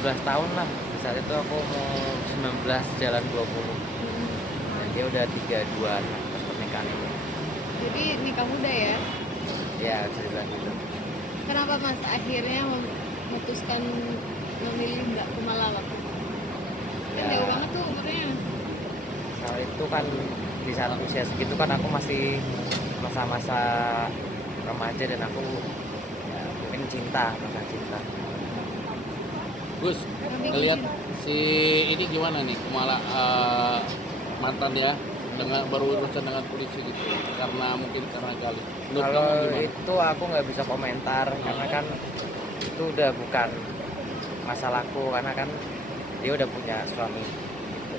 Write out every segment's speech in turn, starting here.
17 tahun lah. Di saat itu aku mau 19 jalan 20. Dan dia udah 32 lah pas pernikahan ini. Jadi nikah muda ya. Ya bisa dibilang gitu. Kenapa Mas akhirnya memutuskan memilih Mbak Kumala waktu itu? Kan jauh banget tuh umurnya. Saat itu kan di saat usia segitu kan aku masih masa-masa remaja dan aku ya, mungkin masa cinta. Gus, ngelihat si ini gimana nih Kumala mantan ya dengan baru urusan dengan polisi gitu karena mungkin karena gali. Menurut Kalau kamu gimana? itu aku nggak bisa komentar karena kan itu udah bukan masalahku karena kan dia udah punya suami.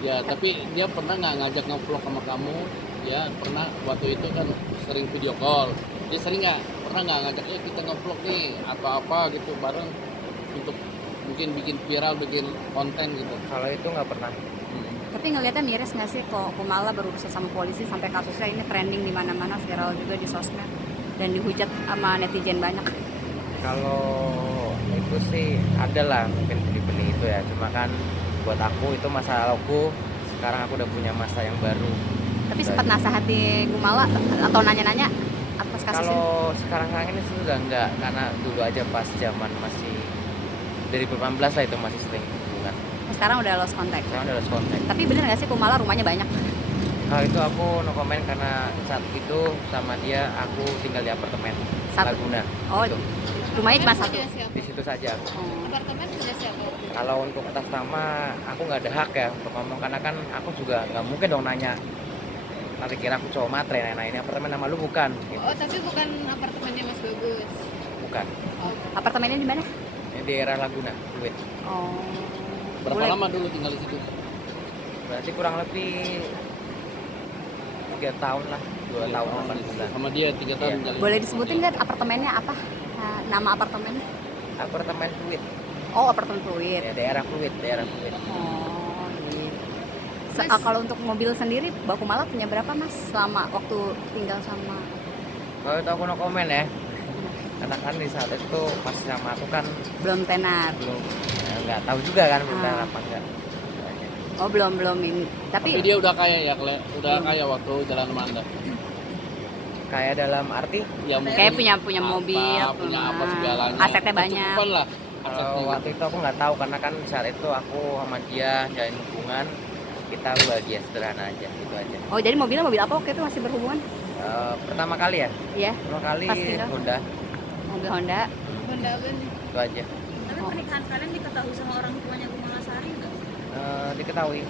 Ya, tapi dia pernah nggak ngajak nge-vlog sama kamu? Ya, pernah waktu itu kan sering video call. Dia sering nggak? Pernah nggak ngajak ya kita nge-vlog nih atau apa gitu bareng untuk mungkin bikin viral, bikin konten gitu. Kalau itu nggak pernah. Tapi ngelihatnya miris nggak sih kok Kumala berurusan sama polisi sampai kasusnya ini trending di mana-mana, viral juga di sosmed dan dihujat sama netizen banyak. Kalau itu sih ada lah mungkin benih-benih itu ya. Cuma kan buat aku itu masa lalu. Sekarang aku udah punya masa yang baru. Tapi sempat nasihati Kumala atau nanya-nanya atas kasus ini? Kalau sekarang ini sih udah enggak karena dulu aja pas zaman masih dari 2018 lah itu masih sering hubungan. Sekarang udah lost contact. Sekarang udah lost contact. Tapi bener nggak sih Kumala rumahnya banyak? Kalau itu aku no comment karena saat itu sama dia aku tinggal di apartemen Satu. Laguna. Oh, Gitu. rumahnya cuma Punya satu. siapa? Di situ saja aku. Oh. Apartemen punya siapa? Kalau untuk atas nama aku nggak ada hak ya untuk ngomong karena kan aku juga nggak mungkin dong nanya nanti kira aku cowok matre nah ini apartemen nama lu bukan gitu. Oh, tapi bukan apartemennya Mas Bagus. Bukan Oh, Apartemennya di mana? ini di daerah Laguna Fluid. Oh. Berapa Boleh. lama dulu tinggal di situ? Berarti kurang lebih 3 tahun lah 2 tahun 8 bulan. Sama dia 3 tahun Iya. tinggal. Boleh disebutin nggak apartemennya apa? Nah, nama apartemennya? Apartemen Fluid Oh, apartemen Fluid. ya daerah Fluid. Oh, iya. Mas- Kalau untuk mobil sendiri, Mbak Kumala punya berapa Mas selama waktu tinggal sama? Kalau itu aku no komen ya karena kan di saat itu pas sama aku kan Belum tenar. belum ya, nggak tahu juga kan benar Ah. apa enggak. Oh, belum ini. Tapi Tapi dia udah kaya ya, udah Belum. kaya waktu jalan sama Anda. Kayak dalam arti Ya mungkin kayak punya apa, mobil, punya apa segalanya. asetnya banyak. Kecukupan lah kalau asetnya. waktu itu aku nggak tahu karena kan saat itu aku sama dia jalin hubungan kita bahagia sederhana aja gitu aja. Oh, jadi mobilnya mobil apa waktu itu masih berhubungan? Pertama kali ya Iya, pertama kali Pas tinggal. Honda mobil Honda. Honda apa nih? itu aja. Tapi pernikahan kalian diketahui sama orang tuanya Kumala Sari nggak? Diketahui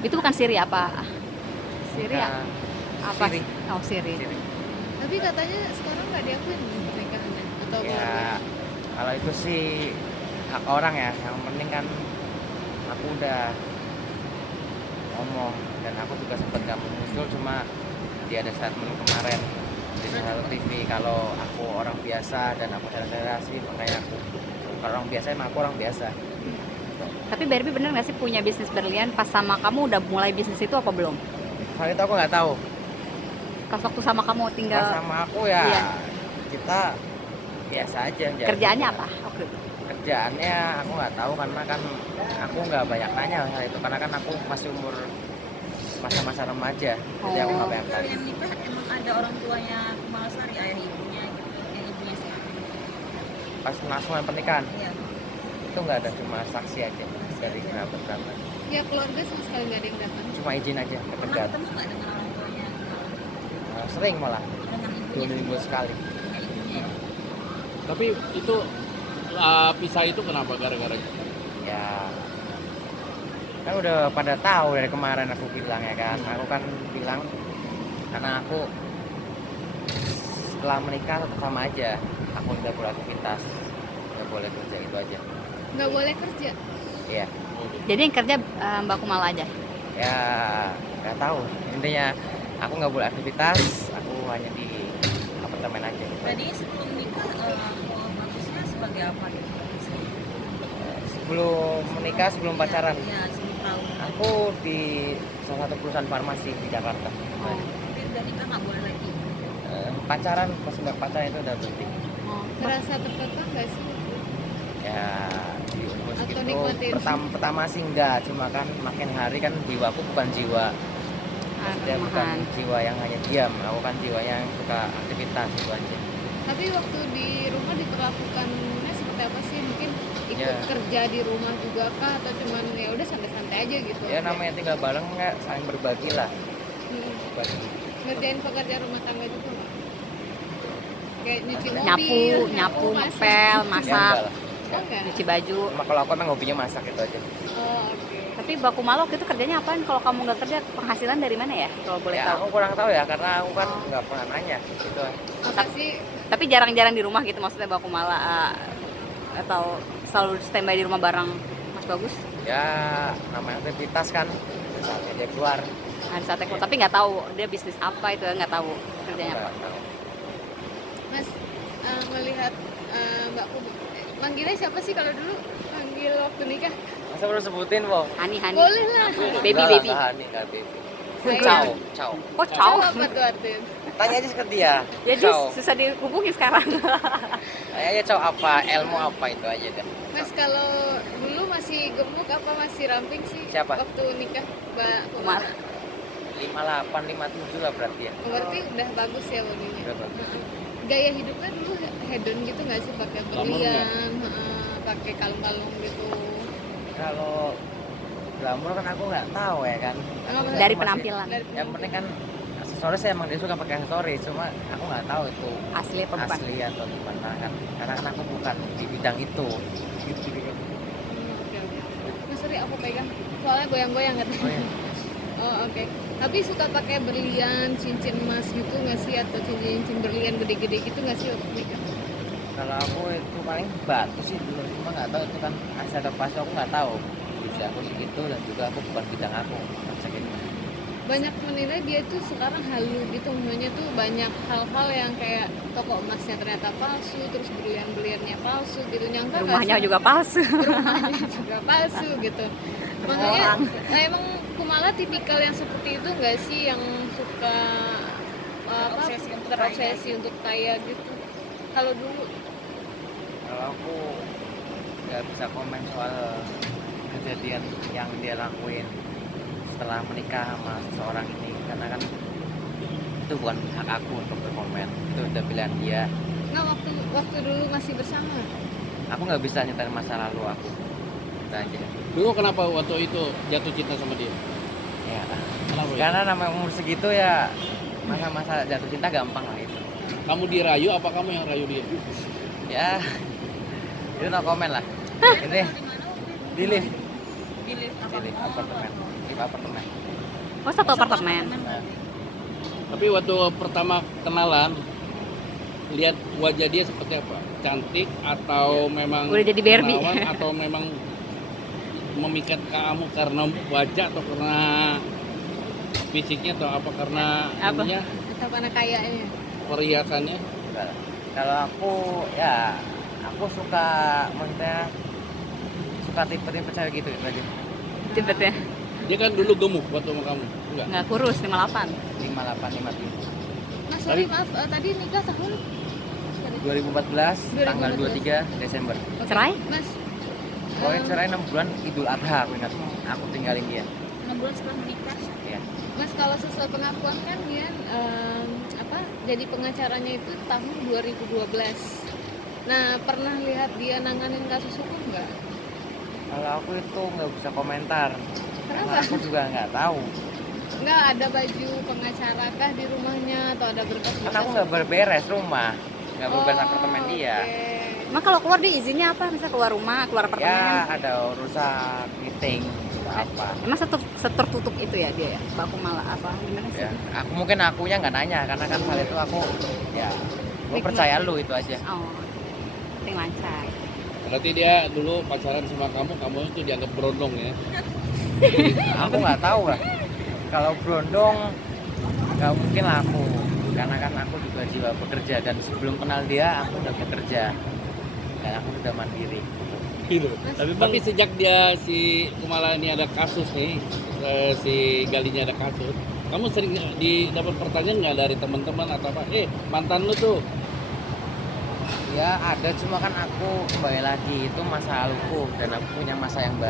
Itu bukan Siri apa? Siri ya? Bukan Apa? Siri. Oh, Siri. Siri. Tapi katanya sekarang nggak diakuin pernikahannya atau Ya keluarga? kalau itu sih hak orang ya yang penting kan aku udah ngomong dan aku juga sempat nggak mau muncul cuma dia ada statement kemarin di salah satu TV kalau aku orang biasa dan aku generasi makanya aku kalau orang biasa emang aku orang biasa. Tapi Barbie bener nggak sih punya bisnis berlian? Pas sama kamu udah mulai bisnis itu apa belum? Soal itu aku nggak tahu. Pas waktu sama kamu tinggal Pas sama aku ya Iya. kita biasa aja. kerjaannya apa? Waktu itu? Kerjaannya aku nggak tahu karena kan aku nggak banyak nanya soal itu karena kan aku masih umur masa-masa remaja jadi aku nggak banyak tanya. Kalian nikah emang ada orang tuanya Kumala Sari, ayah ibunya gitu, yang ibunya sekarang. Pas langsung pernikahan Iya. itu nggak ada cuma saksi aja dari kerabat-kerabat Ya keluarga sama sekali nggak ada yang datang. cuma izin aja ke Pernah Tegal. ketemu nggak dengan orang tuanya Kumala? Sering malah Dengan 2 ibunya? minggu sekali. Dengan ibunya ya? Tapi itu pisah itu kenapa gara-gara? Ya kan udah pada tahu dari kemarin aku bilang ya kan aku kan bilang karena aku setelah menikah tetap sama aja aku udah beraktivitas nggak boleh kerja itu aja. Nggak boleh kerja. Iya Jadi yang kerja Mbak Kumala aja. ya nggak tahu intinya aku nggak boleh aktivitas aku hanya di apartemen aja gitu. Tadi sebelum nikah, bagusnya sebagai apa gitu? Sebelum menikah sebelum pacaran Iya, sebelum tahu. aku di salah satu perusahaan farmasi di Jakarta. Oh. Tapi udah nikah nggak boleh lagi. Pacaran pas nggak pacaran itu udah berhenti Oh. Merasa tertekan nggak sih? ya di umur segitu nikmatin. Pertama sih enggak, cuma kan makin hari kan jiwaku bukan jiwa maksudnya bukan Rumahan. jiwa yang hanya diam, aku kan jiwa yang suka aktivitas gitu aja. Tapi waktu di rumah diperlakukannya seperti apa sih? Mungkin ikut Ya. kerja di rumah juga kah atau cuman ya udah santai-santai aja gitu? Ya namanya tinggal bareng nggak, saling berbagi lah. Berbagi. Ngerjain pekerjaan rumah tangga juga nggak? Kayak nyuci mobil, Nyapu, masak. ngepel, Ya, masak, enggak lah. Oh, enggak? nyuci baju. Cuma kalau aku emang hobinya masak gitu aja. Oh, oke. Tapi Baku Malo itu kerjanya apaan? Kalau kamu nggak kerja, penghasilan dari mana ya? Kalau boleh Ya tahu. aku kurang tahu ya karena aku kan nggak pernah nanya gitu. Apa sih? Tapi jarang-jarang di rumah gitu maksudnya Baku Mala atau selalu standby di rumah bareng Mas Bagus? Ya namanya aktivitas kan, saatnya dia keluar. Ada saatnya keluar, tapi nggak tahu dia bisnis apa itu, nggak tahu kerjanya apa. Nggak tahu. Mas melihat Mbak Kum, manggilnya siapa sih kalau dulu manggil waktu nikah? Masa perlu sebutin, Bo? Hani. Boleh lah. Baby, Enggak lah, baby. nggak Hani, nggak baby. Saya- Ciao, ciao. Oh, ciao. Apa tuh artinya? Tanya aja ke dia. Ya dia Ciao. susah dihubungi sekarang. Tanya aja ciao apa, ilmu apa itu aja deh. Mas kalau dulu masih gemuk apa masih ramping sih? Siapa? Waktu nikah Mbak Umar. Kumar. 58, 57 lah berarti ya. Berarti udah bagus ya bodinya. Udah bagus. Gaya hidupnya dulu hedon gitu nggak sih, pakai Glamour nggak? berlian, pakai kalung-kalung gitu. Kalau glamour kan aku nggak tahu ya kan. Emang Aku Dari masih- penampilan. Yang penting kan aksesoris saya emang dia suka pakai aksesoris, cuma aku nggak tahu itu Asli apa bukan? asli atau gimana kan. Karena kan aku bukan di bidang itu. Gitu. Oke, oke. Mas sorry aku pegang, soalnya goyang-goyang katanya. Oh, iya. Oh, oke. Tapi suka pakai berlian, cincin emas gitu nggak sih, atau cincin berlian gede-gede gitu nggak sih waktu nikah? Kalau aku itu paling batu sih dulu, cuma nggak tahu itu kan asli atau palsu, aku nggak tahu. Usia aku segitu dan juga aku bukan bidang aku macam itu. Banyak menilai dia tuh sekarang halu gitu, maksudnya tuh banyak hal-hal yang kayak toko emasnya ternyata palsu, terus berlian-berliannya palsu gitu, nyangka nggak Rumahnya sih? juga palsu. Rumahnya juga palsu gitu. Makanya emang Kumala tipikal yang seperti itu nggak sih, yang suka Terobsesi untuk terobsesi untuk kaya gitu? Kalau dulu Kalau aku nggak bisa komen soal kejadian yang dia lakuin setelah menikah sama seseorang ini, karena kan itu bukan hak aku untuk berkomen, itu udah pilihan dia. nggak, waktu dulu masih bersama. Aku nggak bisa nyetain masa lalu aku, udah aja. Dulu kenapa waktu itu jatuh cinta sama dia? Ya, Kenapa? Ya? karena namanya umur segitu ya masa-masa jatuh cinta gampang lah itu. Kamu dirayu apa kamu yang rayu dia? Ya, itu no komen lah. Ini di lift, Di lift apa? di lift apartemen, lift apartemen. Oh, satu apartemen. Nah, Tapi waktu pertama kenalan, lihat wajah dia seperti apa? Cantik atau memang Udah jadi Barbie. menawan, atau memang memikat kamu karena wajah atau karena fisiknya atau apa karena Apa? ininya, Atau karena kayaknya? perhiasannya? enggak lah. Kalau aku ya aku suka, maksudnya suka tipe-tipe cewek gitu aja. Tiba-tiba Dia kan dulu gemuk waktu sama kamu, enggak? nggak kurus 58. 58, 57. Mas sorry maaf, tadi nikah tahun? Sorry. 2014, tanggal 2014. 23 Desember. Oke. Cerai? Mas Pokoknya cerai 6 bulan Idul Adha, aku ingat. Aku tinggalin dia. 6 bulan setelah menikah. Ya. Mas kalau sesuai pengakuan kan dia jadi pengacaranya itu tahun 2012. Nah, pernah lihat dia nanganin kasus hukum nggak? Kalau aku itu nggak bisa komentar. Karena Kenapa? aku juga nggak tahu. Nggak ada baju pengacara kah di rumahnya, atau ada berkas-berkas? Kan aku nggak berberes rumah, nggak berberes Oh, apartemen dia. oke. Emang kalau keluar dia izinnya apa? Misalnya keluar rumah, keluar apartemen? Ya ada urusan meeting apa. Emang setertutup itu ya dia ya? Baku malah apa? Gimana sih? Ya, aku mungkin akunya nggak nanya karena kan saat itu aku ya gue Nikmat. percaya lu itu aja. Oh, penting lancar. Berarti dia dulu pacaran sama kamu itu dianggap berondong ya? Aku nggak tahu lah. Kalau berondong nggak mungkin lah aku, karena kan aku juga jiwa bekerja dan sebelum kenal dia aku udah bekerja dan aku sudah mandiri. Gitu. Tapi sejak dia si Kumala ini ada kasus nih, si Galinya ada kasus, kamu sering dapat pertanyaan nggak dari teman-teman atau apa? Mantan lu tuh Ya ada, cuma kan aku kembali lagi itu masa laluku dan aku punya masa yang baru.